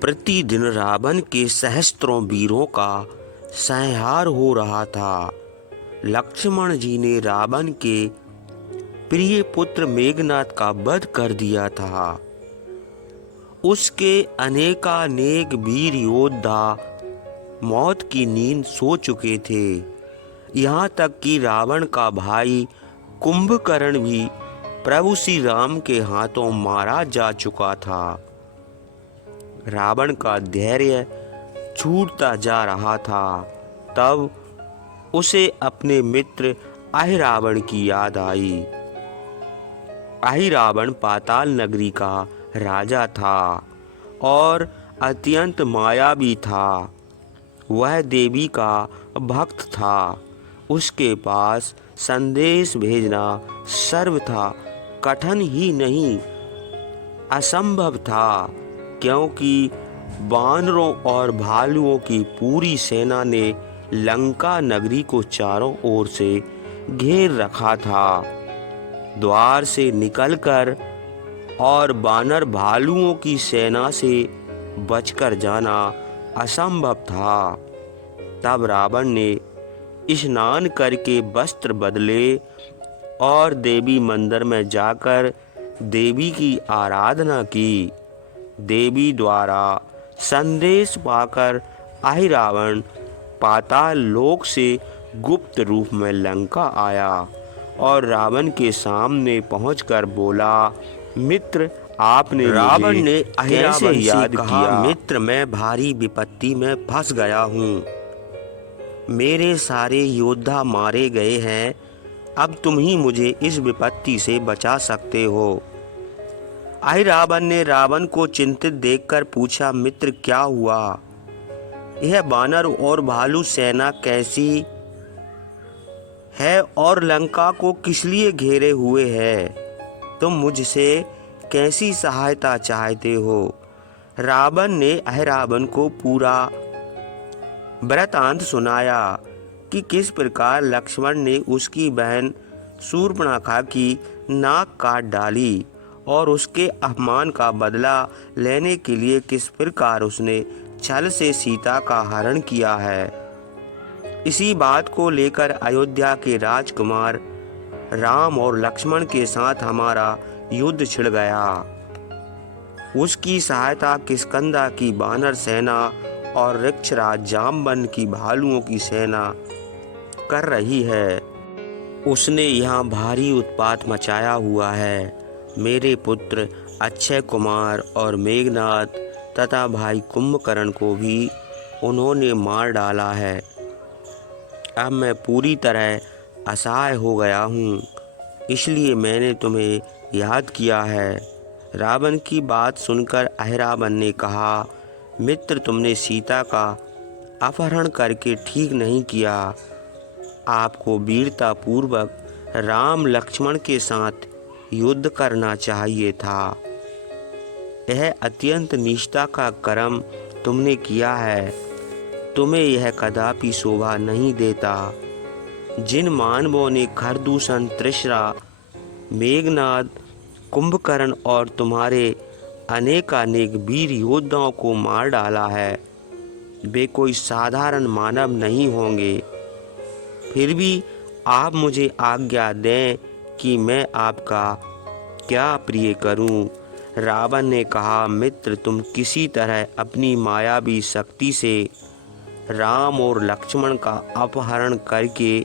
प्रतिदिन रावण के सहस्त्रों वीरों का संहार हो रहा था। लक्ष्मण जी ने रावण के प्रिय पुत्र मेघनाद का वध कर दिया था। उसके अनेकानेक वीर योद्धा मौत की नींद सो चुके थे। यहाँ तक कि रावण का भाई कुंभकर्ण भी प्रभु श्री राम के हाथों मारा जा चुका था। रावण का धैर्य छूटता जा रहा था। तब उसे अपने मित्र अहिरावण की याद आई। अहिरावण पाताल नगरी का राजा था और अत्यंत मायावी था। वह देवी का भक्त था। उसके पास संदेश भेजना सर्वथा कठिन ही नहीं असंभव था, क्योंकि वानरों और भालुओं की पूरी सेना ने लंका नगरी को चारों ओर से घेर रखा था। द्वार से निकलकर और वानर भालुओं की सेना से बचकर जाना असंभव था। तब रावण ने स्नान करके वस्त्र बदले और देवी मंदिर में जाकर देवी की आराधना की। देवी द्वारा संदेश पाकर अहिरावण पाताल लोक से गुप्त रूप में लंका आया और रावण के सामने पहुंचकर बोला, मित्र आपने रावण ने अहिरावण से याद किया। मित्र, मैं भारी विपत्ति में फंस गया हूँ। मेरे सारे योद्धा मारे गए हैं। अब तुम ही मुझे इस विपत्ति से बचा सकते हो। अहिरावण ने रावण को चिंतित देखकर पूछा, मित्र क्या हुआ? यह वानर और भालू सेना कैसी है और लंका को किस लिए घेरे हुए है? तुम मुझसे कैसी सहायता चाहते हो? रावण ने अहिरावण को पूरा वृतांत सुनाया कि किस प्रकार लक्ष्मण ने उसकी बहन शूर्पणखा की नाक काट डाली और उसके अपमान का बदला लेने के लिए किस प्रकार उसने छल से सीता का हरण किया है। इसी बात को लेकर अयोध्या के राजकुमार राम और लक्ष्मण के साथ हमारा युद्ध छिड़ गया। उसकी सहायता किष्किंधा की वानर सेना और वृक्षराज जामवन की भालुओं की सेना कर रही है। उसने यहाँ भारी उत्पात मचाया हुआ है। मेरे पुत्र अक्षय कुमार और मेघनाद तथा भाई कुंभकर्ण को भी उन्होंने मार डाला है। अब मैं पूरी तरह असहाय हो गया हूँ, इसलिए मैंने तुम्हें याद किया है। रावण की बात सुनकर अहिरावण ने कहा, मित्र तुमने सीता का अपहरण करके ठीक नहीं किया। आपको वीरता पूर्वक राम लक्ष्मण के साथ युद्ध करना चाहिए था। यह अत्यंत निष्ठा का कर्म तुमने किया है। तुम्हें यह कदापि शोभा नहीं देता। जिन मानवों ने खरदूषण, तृष्णा, मेघनाद, कुंभकर्ण और तुम्हारे अनेकानेक वीर योद्धाओं को मार डाला है, वे कोई साधारण मानव नहीं होंगे। फिर भी आप मुझे आज्ञा दें कि मैं आपका क्या प्रिय करूं? रावण ने कहा, मित्र तुम किसी तरह अपनी मायावी शक्ति से राम और लक्ष्मण का अपहरण करके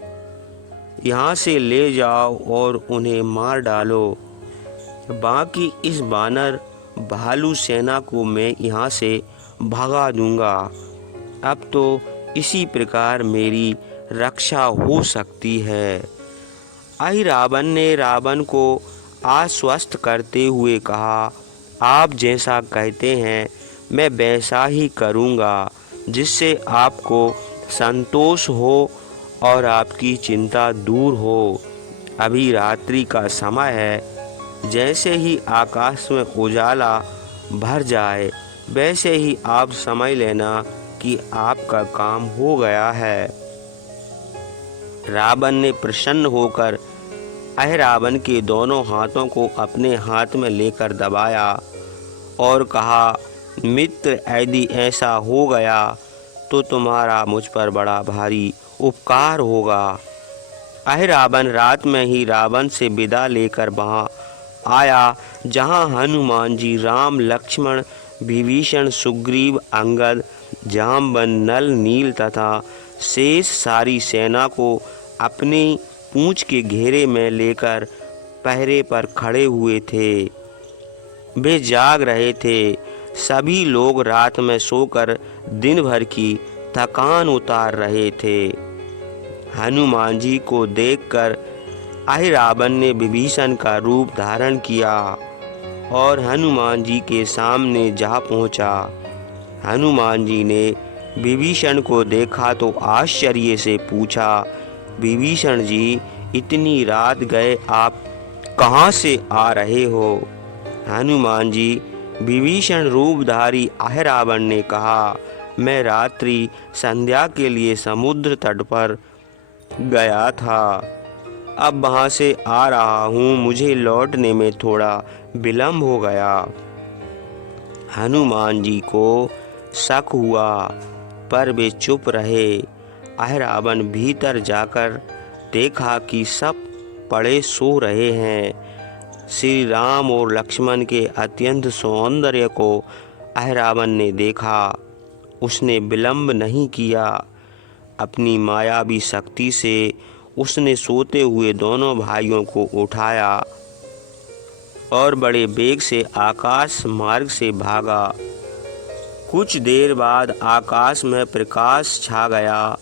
यहाँ से ले जाओ और उन्हें मार डालो। बाकी इस वानर भालू सेना को मैं यहाँ से भगा दूंगा। अब तो इसी प्रकार मेरी रक्षा हो सकती है। अहिरावण ने रावण को आश्वस्त करते हुए कहा, आप जैसा कहते हैं मैं वैसा ही करूँगा, जिससे आपको संतोष हो और आपकी चिंता दूर हो। अभी रात्रि का समय है। जैसे ही आकाश में उजाला भर जाए वैसे ही आप समझ लेना कि आपका काम हो गया है। रावण ने प्रसन्न होकर अहिरावण के दोनों हाथों को अपने हाथ में लेकर दबाया और कहा, मित्र, यदि ऐसा हो गया तो तुम्हारा मुझ पर बड़ा भारी उपकार होगा। रावण रात में ही रावण से विदा लेकर वहाँ आया जहाँ हनुमान जी राम, लक्ष्मण, विभीषण, सुग्रीव, अंगद, जामवंत, नल, नील तथा शेष सारी सेना को अपनी पूंछ के घेरे में लेकर पहरे पर खड़े हुए थे। वे जाग रहे थे। सभी लोग रात में सोकर दिन भर की थकान उतार रहे थे। हनुमान जी को देखकर रावण ने विभीषण का रूप धारण किया और हनुमान जी के सामने जा पहुंचा। हनुमान जी ने विभीषण को देखा तो आश्चर्य से पूछा, विभीषण जी, इतनी रात गए आप कहाँ से आ रहे हो? हनुमान जी विभीषण रूपधारी रावण ने कहा, मैं रात्रि संध्या के लिए समुद्र तट पर गया था, अब वहाँ से आ रहा हूँ, मुझे लौटने में थोड़ा विलंब हो गया। हनुमान जी को शक हुआ पर वे चुप रहे। रावण भीतर जाकर देखा कि सब पड़े सो रहे हैं। श्री राम और लक्ष्मण के अत्यंत सौंदर्य को रावण ने देखा। उसने विलंब नहीं किया। अपनी मायावी शक्ति से उसने सोते हुए दोनों भाइयों को उठाया और बड़े वेग से आकाश मार्ग से भागा। कुछ देर बाद आकाश में प्रकाश छा गया।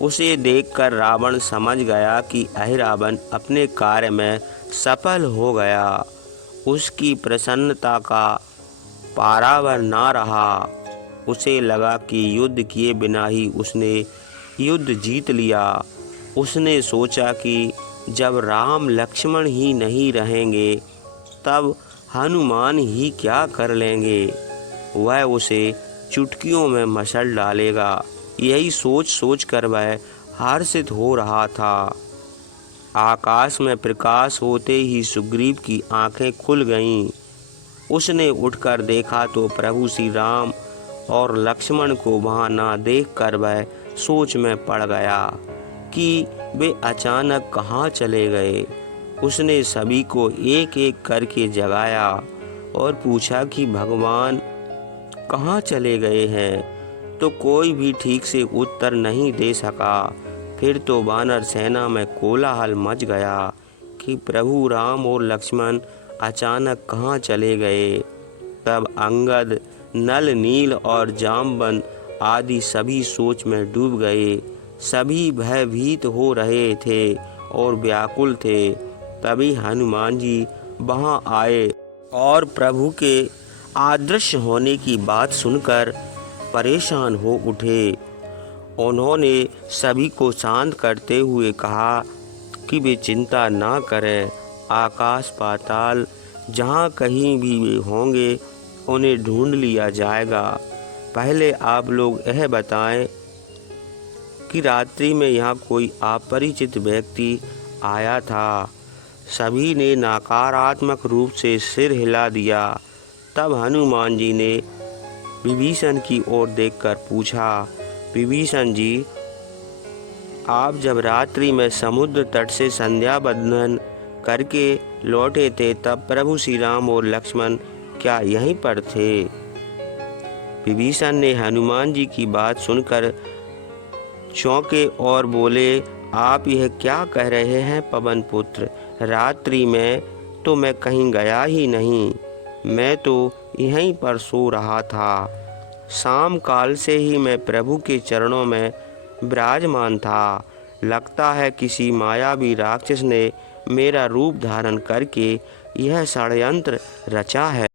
उसे देखकर रावण समझ गया कि रावण अपने कार्य में सफल हो गया। उसकी प्रसन्नता का पारावार ना रहा। उसे लगा कि युद्ध किए बिना ही उसने युद्ध जीत लिया। उसने सोचा कि जब राम लक्ष्मण ही नहीं रहेंगे तब हनुमान ही क्या कर लेंगे, वह उसे चुटकियों में मसल डालेगा। यही सोच सोच कर वह हर्षित हो रहा था। आकाश में प्रकाश होते ही सुग्रीव की आंखें खुल गईं। उसने उठकर देखा तो प्रभु श्री राम और लक्ष्मण को वहां ना देखकर वह सोच में पड़ गया कि वे अचानक कहाँ चले गए। उसने सभी को एक एक करके जगाया और पूछा कि भगवान कहाँ चले गए हैं, तो कोई भी ठीक से उत्तर नहीं दे सका। फिर तो वानर सेना में कोलाहल मच गया कि प्रभु राम और लक्ष्मण अचानक कहाँ चले गए। तब अंगद, नल, नील और जामवंत आदि सभी सोच में डूब गए। सभी भयभीत हो रहे थे और व्याकुल थे। तभी हनुमान जी वहां आए और प्रभु के अदृश्य होने की बात सुनकर परेशान हो उठे। उन्होंने सभी को शांत करते हुए कहा कि वे चिंता ना करें। आकाश पाताल जहाँ कहीं भी वे होंगे उन्हें ढूंढ लिया जाएगा। पहले आप लोग यह बताएं कि रात्रि में यहाँ कोई अपरिचित व्यक्ति आया था। सभी ने नकारात्मक रूप से सिर हिला दिया। तब हनुमान जी ने विभीषण की ओर देखकर पूछा, विभीषण जी, आप जब रात्रि में समुद्र तट से संध्या बंदन करके लौटे थे तब प्रभु श्री राम और लक्ष्मण क्या यहीं पर थे? विभीषण ने हनुमान जी की बात सुनकर चौंके और बोले, आप यह क्या कह रहे हैं पवन पुत्र? रात्रि में तो मैं कहीं गया ही नहीं, मैं तो यहीं पर सो रहा था। शाम काल से ही मैं प्रभु के चरणों में विराजमान था। लगता है किसी मायावी राक्षस ने मेरा रूप धारण करके यह षड्यंत्र रचा है।